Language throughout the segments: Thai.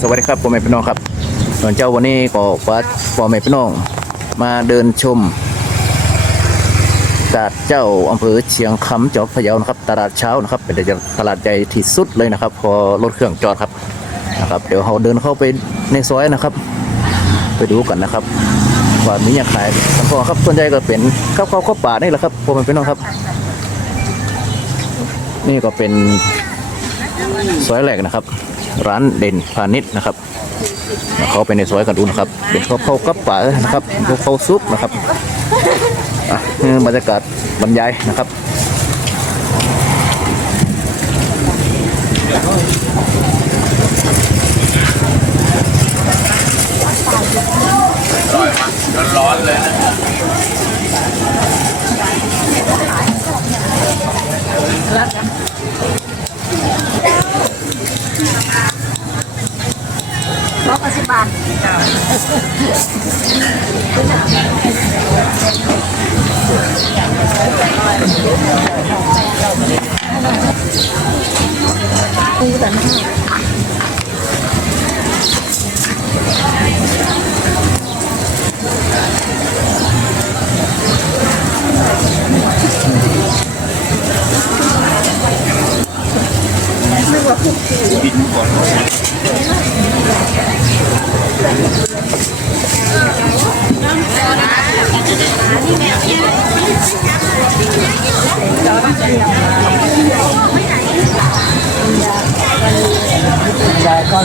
สวัสดีครับพ่อแม่พี่น้องครับส่วนเจ้าวันนี้ก็วัดพ่อแม่พี่น้อง มาเดินชมตลาดเจ้าอำเภอเชียงคำจังหวัดพะเยานะครับ ตลาดเช้านะครับเป็นตลาดใหญ่ที่สุดเลยนะครับพอรถเครื่องจอดครับนะครับเดี๋ยวเราเดินเข้าไปในซอยนะครับ ไปดูกันนะครับว่ามีอย่างขายกันพอครับส่วนใหญ่ก็เป็นข้าวข้าวข้าวป่านี่แหละครับพ่อแม่พี่น้องครับ นี่ก็เป็นซอยแรกนะครับ ร้านเด่นพาณิชย์นะครับเขาไปในซอยกันดูนะครับเป็นข้าวเข้ากับป่านะครับข้าวเข้าซุปนะครับอะบรรยากาศบรรยายนะครับร้อนเลยนะ ปูแต่ไม่ ยาก้อน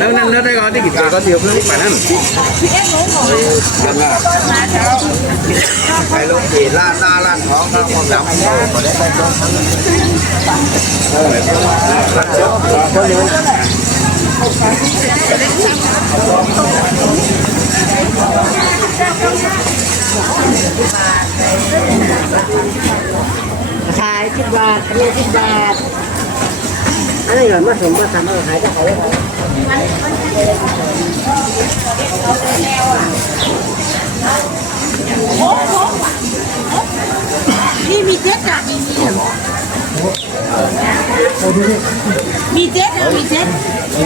นั่นนั่นนั่นได้ก็ที่กิจการก็เดียวเพื่อนไปนั่นไปลงที่ร้านหน้าร้านของร้านของหลังก็ได้ไปตรงนั้น ขายสิบบาทอันนี้สิบบาทอันนี้เหรอมาสมมาทำมาขายจะขายได้นี่ มีเจ็ดอ่ะมีเจ็ดเอ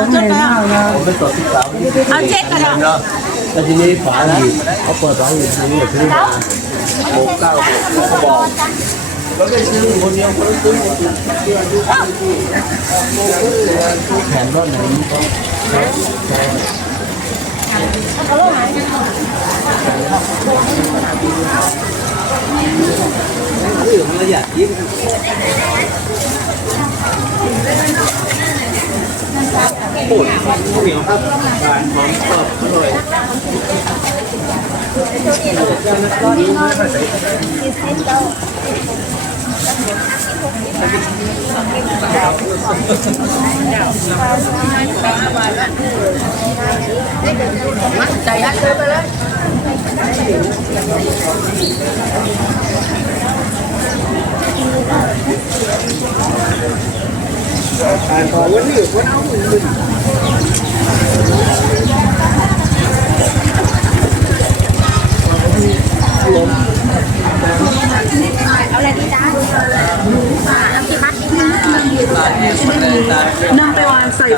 าเจ็ดไปเอา ผมเป็นตัวที่สาม เอาเจ็ดกันเหรอ แต่ทีนี้ฝาหีบเขาเปิดฝาหีบทีนี้ขึ้นมาโมงเก้าเขาบอกแล้วไปซื้อคนเดียวคนละซื้อคนเดียวแผนรถไหนก็ นี่มันระยะยิ่งโ อ้ยเหนียวครับบานหอมกรอบอร่อย น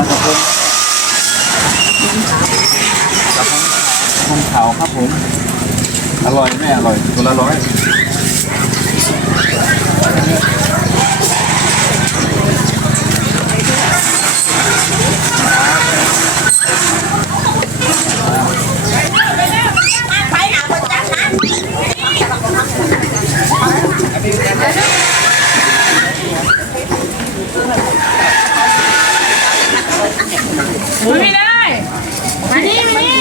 ะพงกระพงขาวครับผม อร่อยไม่อร่อยตัวละร้อย ไม่ได้มานี่ม่ได้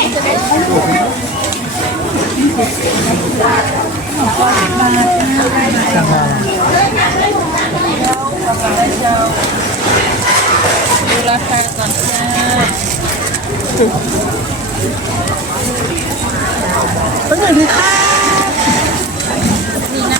ดูราคาก่อนจ้าเป็นงดีค่นี่นะ